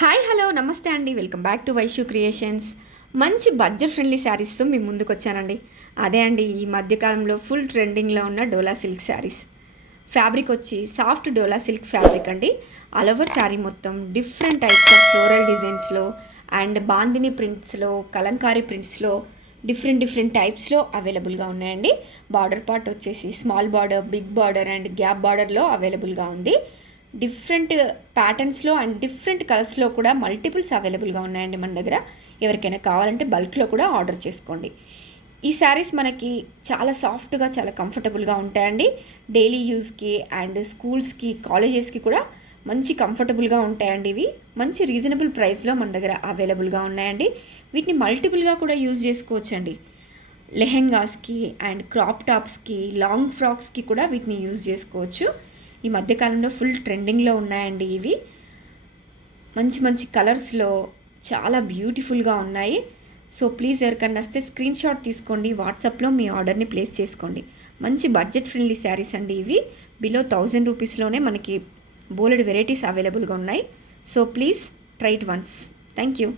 Hi hello నమస్తే అండి, welcome back to Vaishu creations. మంచి బడ్జెట్ ఫ్రెండ్లీ శారీస్తో మీ ముందుకు వచ్చానండి. అదే అండి, ఈ మధ్యకాలంలో ఫుల్ ట్రెండింగ్లో ఉన్న డోలా సిల్క్ శారీస్. ఫ్యాబ్రిక్ వచ్చి సాఫ్ట్ డోలా సిల్క్ ఫ్యాబ్రిక్ అండి. ఆల్ ఓవర్ శారీ మొత్తం డిఫరెంట్ టైప్స్ ఆఫ్ ఫ్లోరల్ డిజైన్స్లో అండ్ బాందిని ప్రింట్స్లో, కలంకారీ ప్రింట్స్లో డిఫరెంట్ టైప్స్లో అవైలబుల్గా ఉన్నాయండి. బార్డర్ పార్ట్ వచ్చేసి small border, big border and gap బార్డర్లో అవైలబుల్గా ఉంది. డిఫరెంట్ ప్యాటర్న్స్లో అండ్ డిఫరెంట్ కలర్స్లో కూడా మల్టిపుల్స్ అవైలబుల్గా ఉన్నాయండి మన దగ్గర. ఎవరికైనా కావాలంటే బల్క్లో కూడా ఆర్డర్ చేసుకోండి. ఈ శారీస్ మనకి చాలా సాఫ్ట్గా, చాలా కంఫర్టబుల్గా ఉంటాయండి. డైలీ యూస్కి అండ్ స్కూల్స్కి, కాలేజెస్కి కూడా మంచి కంఫర్టబుల్గా ఉంటాయండి. ఇవి మంచి రీజనబుల్ ప్రైస్లో మన దగ్గర అవైలబుల్గా ఉన్నాయండి. వీటిని మల్టిపుల్గా కూడా యూజ్ చేసుకోవచ్చండి. లెహెంగాస్కి అండ్ క్రాప్ టాప్స్కి, లాంగ్ ఫ్రాక్స్కి కూడా వీటిని యూజ్ చేసుకోవచ్చు. ఈ మధ్యకాలంలో ఫుల్ ట్రెండింగ్లో ఉన్నాయండి. ఇవి మంచి మంచి కలర్స్లో చాలా బ్యూటిఫుల్గా ఉన్నాయి. సో ప్లీజ్ ఎవరికన్నా వస్తే స్క్రీన్ షాట్ తీసుకోండి, వాట్సాప్లో మీ ఆర్డర్ని ప్లేస్ చేసుకోండి. మంచి బడ్జెట్ ఫ్రెండ్లీ శారీస్ అండి ఇవి. బిలో 1000 రూపీస్లోనే మనకి బోలెడ్ వెరైటీస్ అవైలబుల్గా ఉన్నాయి. So please try it once. Thank you.